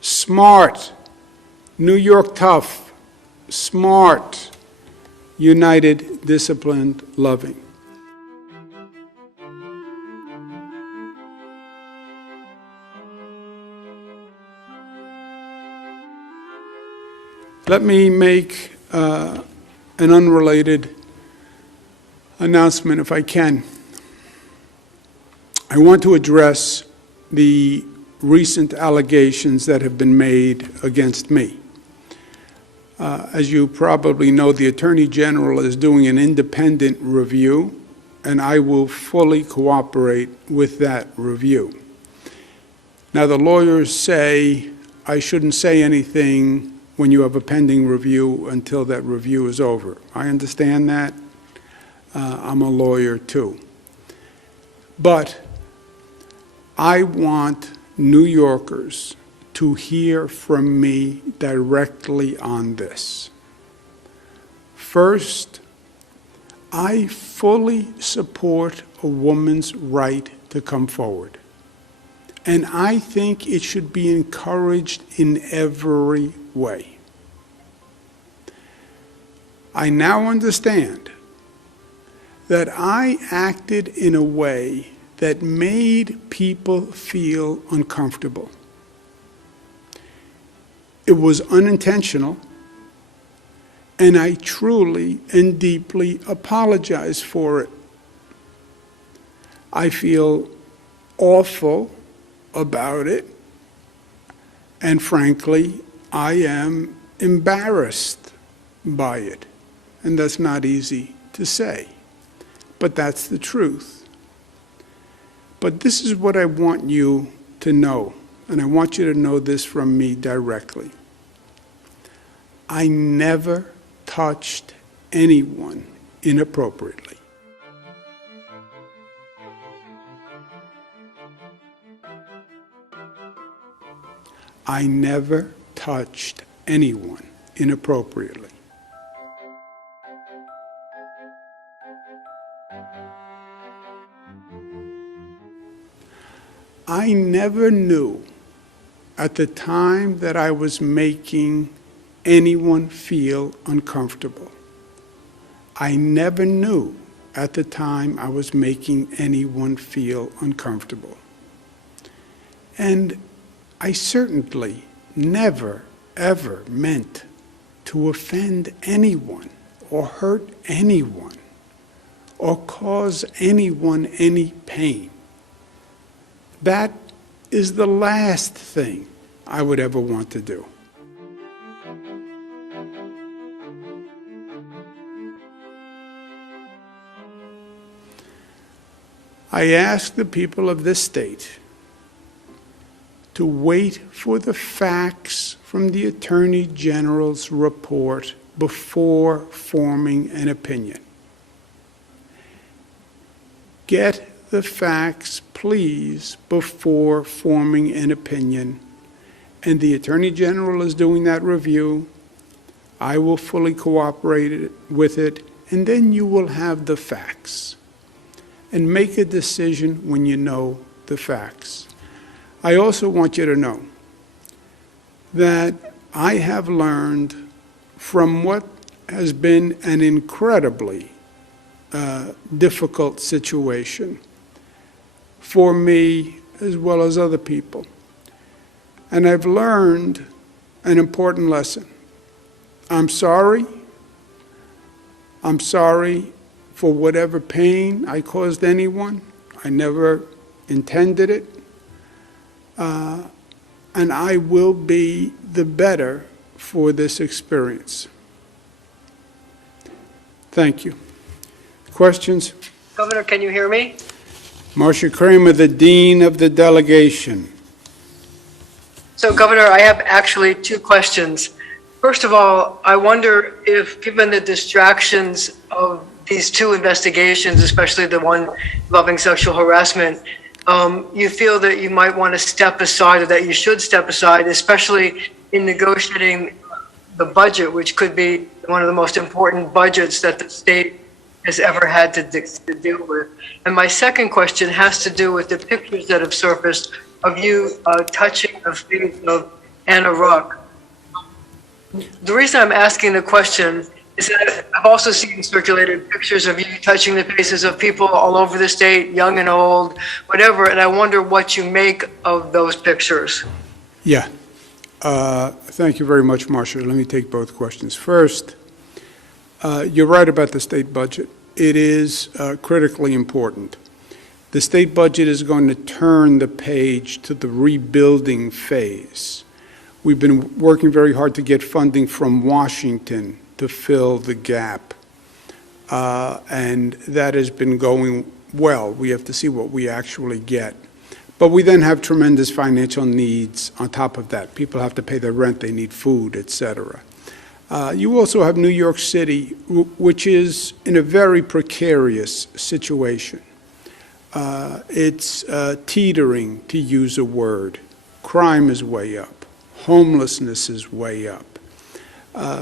Smart, New York tough, smart, united, disciplined, loving. Let me make an unrelated announcement, if I can. I want to address the recent allegations that have been made against me. As you probably know, the Attorney General is doing an independent review, and I will fully cooperate with that review. Now, the lawyers say I shouldn't say anything when you have a pending review until that review is over. I understand that. I'm a lawyer too. But I want New Yorkers to hear from me directly on this. First, I fully support a woman's right to come forward. And I think it should be encouraged in every way. I now understand that I acted in a way that made people feel uncomfortable. It was unintentional, and I truly and deeply apologize for it. I feel awful about it, and frankly, I am embarrassed by it, and that's not easy to say, but that's the truth. But this is what I want you to know, and I want you to know this from me directly. I never touched anyone inappropriately. I never touched anyone inappropriately. I never knew at the time that I was making anyone feel uncomfortable. I never knew at the time I was making anyone feel uncomfortable. And I certainly never, ever meant to offend anyone or hurt anyone or cause anyone any pain. That is the last thing I would ever want to do. I ask the people of this state to wait for the facts from the Attorney General's report before forming an opinion. Get the facts, please, before forming an opinion. And the Attorney General is doing that review. I will fully cooperate with it, and then you will have the facts. And make a decision when you know the facts. I also want you to know that I have learned from what has been an incredibly difficult situation for me as well as other people. And I've learned an important lesson. I'm sorry. I'm sorry for whatever pain I caused anyone. I never intended it. And I will be the better for this experience. Thank you. Questions? Governor, can you hear me? Marcia Kramer, the Dean of the Delegation. So, Governor, I have actually two questions. First of all, I wonder if, given the distractions of these two investigations, especially the one involving sexual harassment, you feel that you might want to step aside, or that you should step aside, especially in negotiating the budget, which could be one of the most important budgets that the state has ever had to deal with. And my second question has to do with the pictures that have surfaced of you touching the face of Anna Ruck. The reason I'm asking the question is that I've also seen circulated pictures of you touching the faces of people all over the state, young and old, whatever, and I wonder what you make of those pictures. Yeah. Thank you very much, Marcia. Let me take both questions. First, you're right about the state budget. It is critically important. The state budget is going to turn the page to the rebuilding phase. We've been working very hard to get funding from Washington to fill the gap, and that has been going well. We have to see what we actually get. But we then have tremendous financial needs on top of that. People have to pay their rent, they need food, et cetera. You also have New York City, which is in a very precarious situation. It's teetering, to use a word. Crime is way up. Homelessness is way up.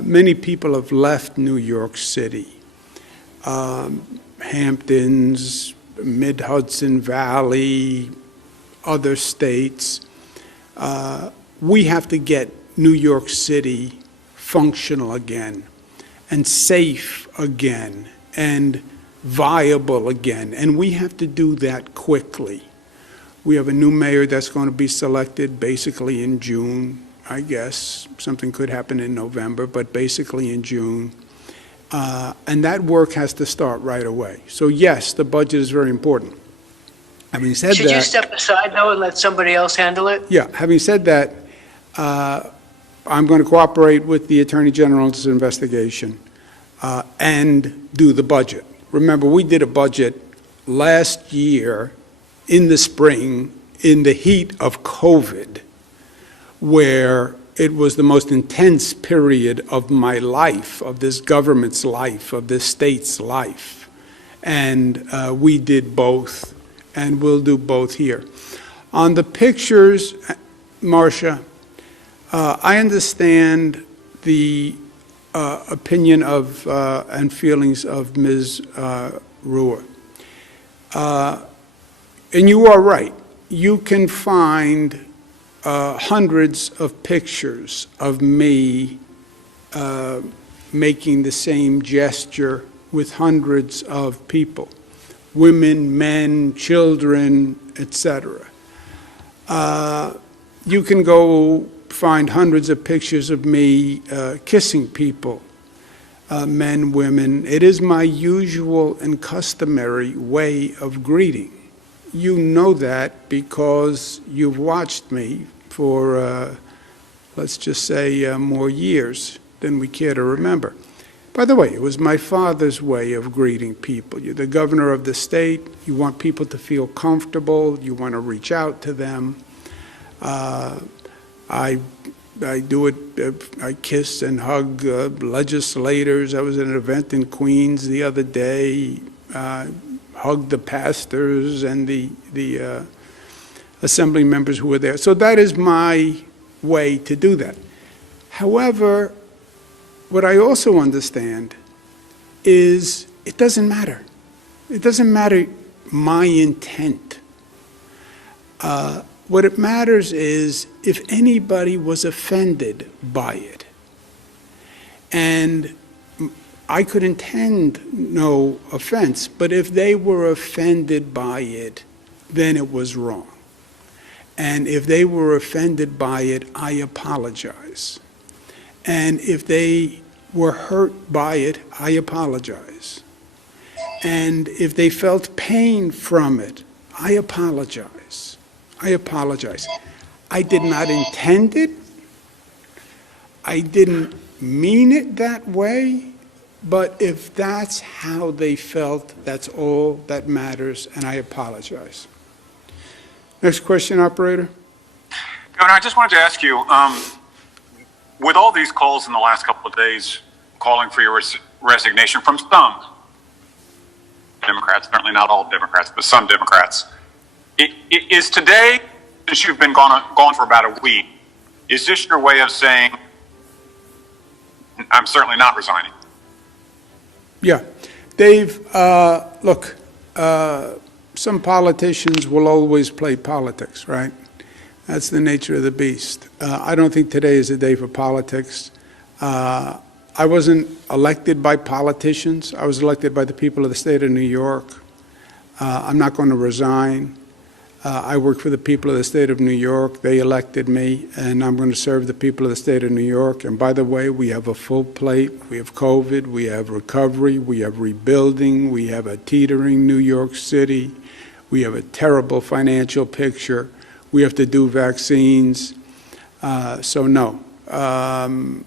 Many people have left New York City. Hamptons, Mid-Hudson Valley, other states. We have to get New York City functional again, and safe again, and viable again, and we have to do that quickly. We have a new mayor that's going to be selected basically in June, I guess. Something could happen in November, but basically in June. And that work has to start right away. So yes, the budget is very important. Having said that... Should you step aside, though, and let somebody else handle it? Yeah, having said that, I'm going to cooperate with the Attorney General's investigation and do the budget. Remember, we did a budget last year in the spring, in the heat of COVID, where it was the most intense period of my life, of this government's life, of this state's life. And we did both, and we'll do both here. On the pictures, Marcia, I understand the opinion of and feelings of Ms. Ruhr. And you are right. You can find hundreds of pictures of me making the same gesture with hundreds of people, women, men, children, etc. You can go find hundreds of pictures of me kissing people, men, women. It is my usual and customary way of greeting. You know that because you've watched me for, let's just say, more years than we care to remember. By the way, it was my father's way of greeting people. You're the governor of the state. You want people to feel comfortable. You want to reach out to them. I do it. I kiss and hug legislators. I was at an event in Queens the other day. Hugged the pastors and the assembly members who were there. So that is my way to do that. However, what I also understand is it doesn't matter. It doesn't matter my intent. What it matters is if anybody was offended by it. And I could intend no offense, but if they were offended by it, then it was wrong. And if they were offended by it, I apologize. And if they were hurt by it, I apologize. And if they felt pain from it, I apologize. I apologize. I did not intend it. I didn't mean it that way. But if that's how they felt, that's all that matters, and I apologize. Next question, operator. Governor, I just wanted to ask you, with all these calls in the last couple of days calling for your resignation from some Democrats, certainly not all Democrats, but some Democrats, is today, since you've been gone for about a week, is this your way of saying, I'm certainly not resigning? Yeah. Dave, look, some politicians will always play politics, right? That's the nature of the beast. I don't think today is a day for politics. I wasn't elected by politicians. I was elected by the people of the state of New York. I'm not going to resign. I work for the people of the state of New York. They elected me, and I'm going to serve the people of the state of New York. And by the way, we have a full plate. We have COVID. We have recovery. We have rebuilding. We have a teetering New York City. We have a terrible financial picture. We have to do vaccines. So no, I'm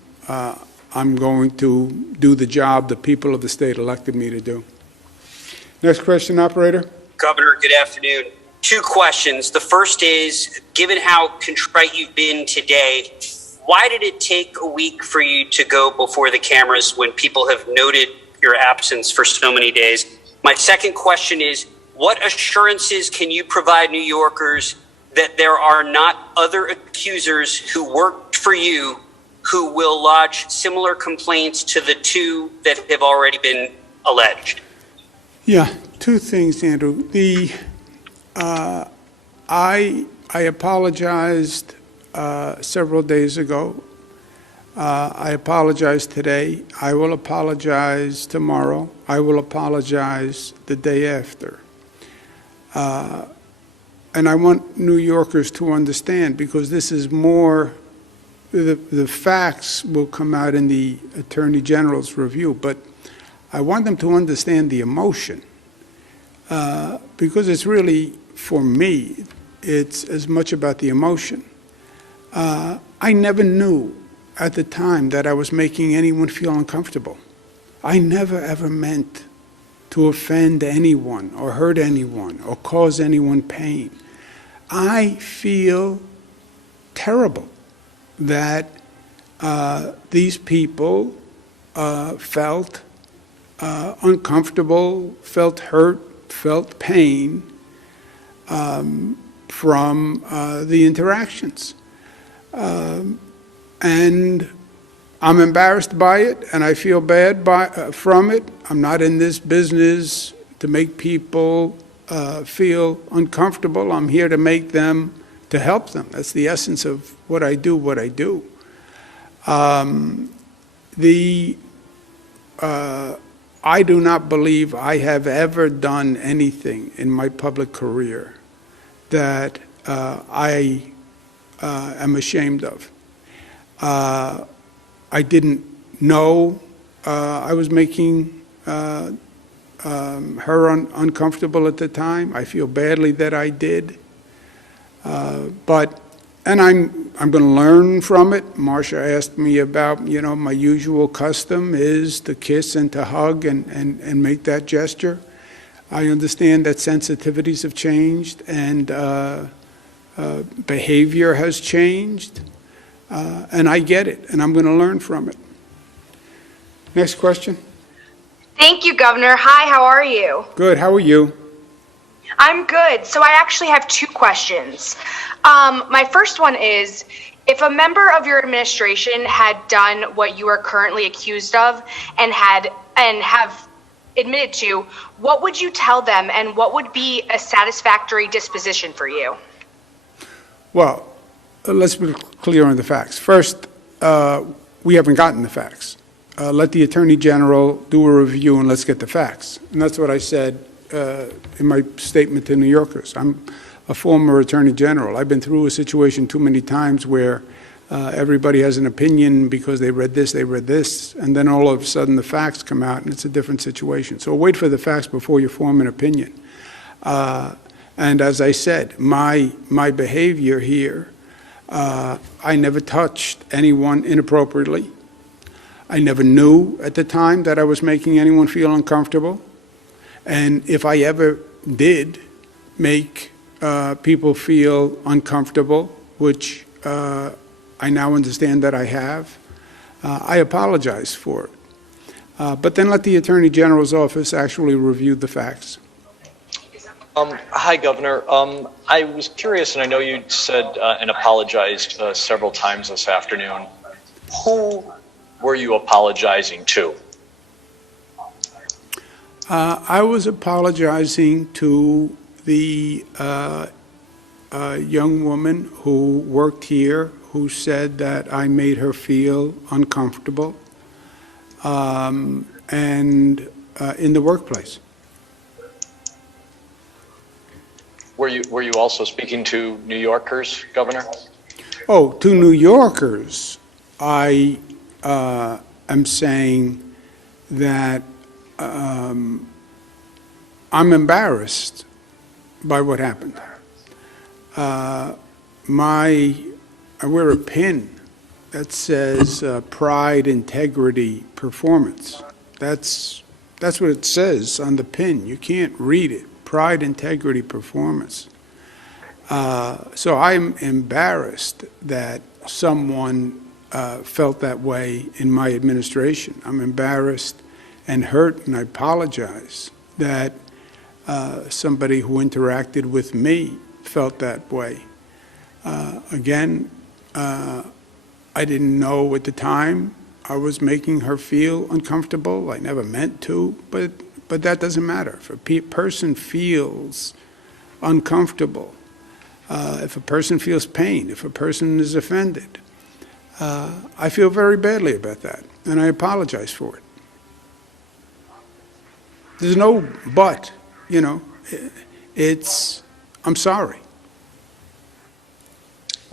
going to do the job the people of the state elected me to do. Next question, operator. Governor, good afternoon. 2 questions. The first is, given how contrite you've been today, why did it take a week for you to go before the cameras when people have noted your absence for so many days? My second question is, what assurances can you provide New Yorkers that there are not other accusers who worked for you who will lodge similar complaints to the 2 that have already been alleged? Yeah, 2 things, Andrew. I apologized several days ago. I apologized today. I will apologize tomorrow. I will apologize the day after. And I want New Yorkers to understand, because this is more, the facts will come out in the Attorney General's review, but I want them to understand the emotion, because it's really, for me, it's as much about the emotion. I never knew at the time that I was making anyone feel uncomfortable. I never ever meant to offend anyone or hurt anyone or cause anyone pain. I feel terrible that these people felt uncomfortable, felt hurt, felt pain from the interactions. And I'm embarrassed by it, and I feel bad from it. I'm not in this business to make people feel uncomfortable. I'm here to make them, to help them. That's the essence of what I do, I do not believe I have ever done anything in my public career that I am ashamed of. I didn't know I was making her uncomfortable at the time. I feel badly that I did. And I'm going to learn from it. Marcia asked me about, my usual custom is to kiss and to hug and make that gesture. I understand that sensitivities have changed and behavior has changed. And I get it, and I'm going to learn from it. Next question. Thank you, Governor. Hi, how are you? Good, how are you? I'm good. So I actually have 2 questions. My first one is, if a member of your administration had done what you are currently accused of and have admitted to, what would you tell them, and what would be a satisfactory disposition for you? Well, let's be clear on the facts. First, we haven't gotten the facts. Let the Attorney General do a review and let's get the facts. And that's what I said in my statement to New Yorkers. I'm a former Attorney General. I've been through a situation too many times where everybody has an opinion because they read this, and then all of a sudden the facts come out and it's a different situation. So wait for the facts before you form an opinion. And as I said, my behavior here, I never touched anyone inappropriately. I never knew at the time that I was making anyone feel uncomfortable. And if I ever did make people feel uncomfortable, which I now understand that I have, I apologize for it. But then let the Attorney General's office actually review the facts. Hi, Governor. I was curious, and I know you said and apologized several times this afternoon. Who were you apologizing to? I was apologizing to the a young woman who worked here who said that I made her feel uncomfortable and in the workplace. Were you also speaking to New Yorkers, Governor? Oh, to New Yorkers, I am saying that I'm embarrassed by what happened. I wear a pin that says pride, integrity, performance. That's what it says on the pin. You can't read it. Pride, integrity, performance. So I'm embarrassed that someone felt that way in my administration. I'm embarrassed and hurt, and I apologize that somebody who interacted with me felt that way. Again, I didn't know at the time I was making her feel uncomfortable. I never meant to, but that doesn't matter. If a person feels uncomfortable, if a person feels pain, if a person is offended, I feel very badly about that, and I apologize for it. There's no but, I'm sorry.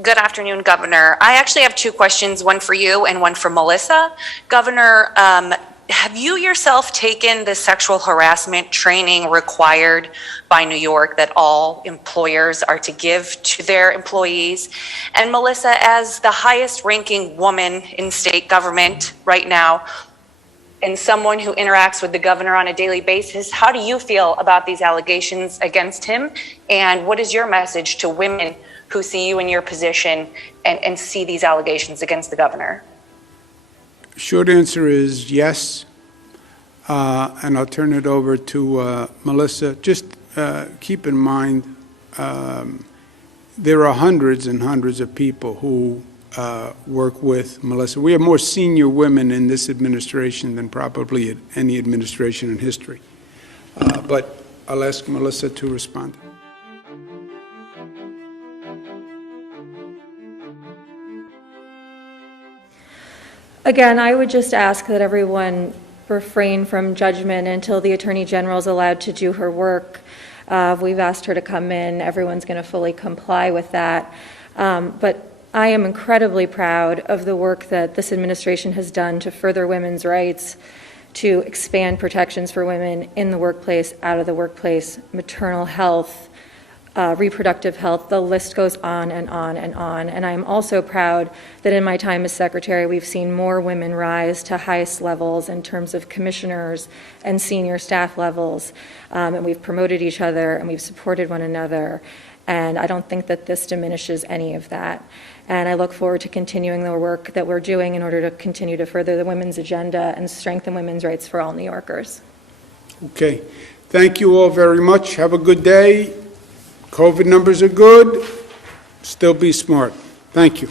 Good afternoon, Governor. I actually have two questions, one for you and one for Melissa. Governor, have you yourself taken the sexual harassment training required by New York that all employers are to give to their employees? And Melissa, as the highest ranking woman in state government right now, and someone who interacts with the governor on a daily basis, how do you feel about these allegations against him? And what is your message to women who see you in your position and see these allegations against the governor? Short answer is yes, and I'll turn it over to Melissa. Just keep in mind, there are hundreds and hundreds of people who work with Melissa. We have more senior women in this administration than probably any administration in history. But I'll ask Melissa to respond. Again, I would just ask that everyone refrain from judgment until the Attorney General is allowed to do her work. We've asked her to come in. Everyone's going to fully comply with that. But I am incredibly proud of the work that this administration has done to further women's rights, to expand protections for women in the workplace, out of the workplace, maternal health, reproductive health, the list goes on and on and on. And I'm also proud that in my time as secretary, we've seen more women rise to highest levels in terms of commissioners and senior staff levels. And we've promoted each other and we've supported one another. And I don't think that this diminishes any of that. And I look forward to continuing the work that we're doing in order to continue to further the women's agenda and strengthen women's rights for all New Yorkers. Okay. Thank you all very much. Have a good day. COVID numbers are good. Still be smart. Thank you.